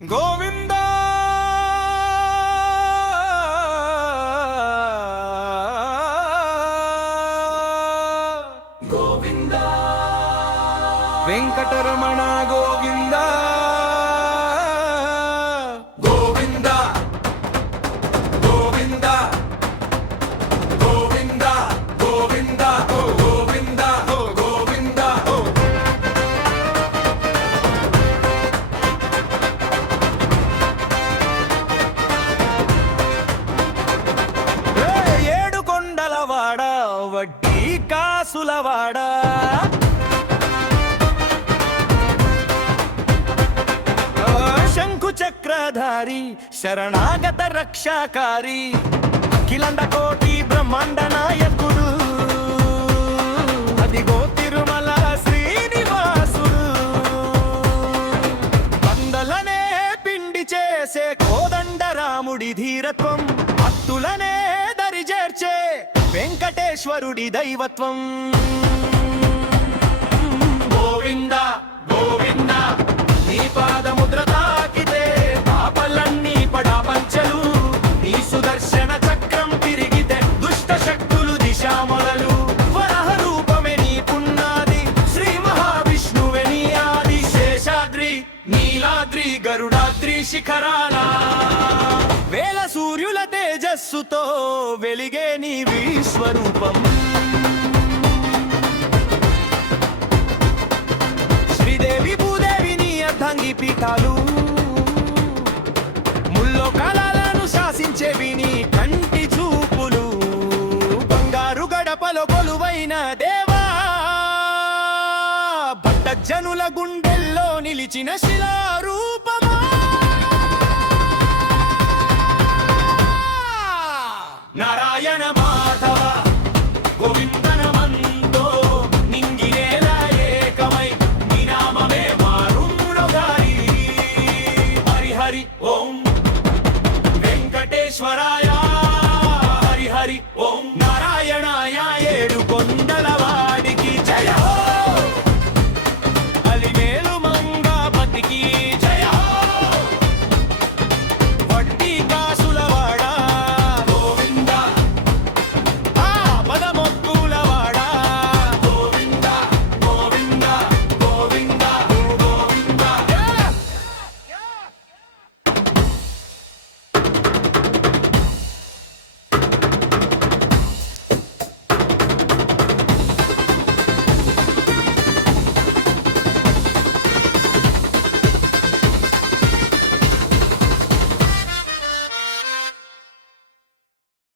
గోవింద గోవింద వెంకటరమణ గోవింద గోవింద గోవింద గోవింద గోవింద గోవింద గోవింద ఏడు కొండలవాడ వడ్డీ కాసులవాడ శంకు చక్రధారి శరణాగత రక్షాకారి అఖిలండ కోటి బ్రహ్మాండ నాయకుడు అదిగో తిరుమల శ్రీనివాసుడు వందలనే పిండి చేసే కోదండ రాముడి ధీరత్వం భక్తులనే దరిచేర్చే వెంకటేశ్వరుడి దైవత్వం గోవింద గోవింద నీ పాదముద్ర తాకితే పాపలన్నీ పడాపంచలు నీ సుదర్శన చక్రం తిరిగితే దుష్ట శక్తులు దిశామొలలు వరహ రూపమే నీ పున్నాది శ్రీ మహావిష్ణువే నీ ఆది శేషాద్రి నీలాద్రి గరుడాద్రి శిఖరాల వేల సూర్యుల తేజస్సుతో వెలిగే నీ విశ్వరూపం శ్రీదేవి భూదేవి నీ అర్ధాంగి పీఠాలు ముల్లోకాలను శాసించేవి నీ కంటి చూపులు బంగారు గడపలో కొలువైన దేవా భక్త జనుల గుండెల్లో నిలిచిన శిలారు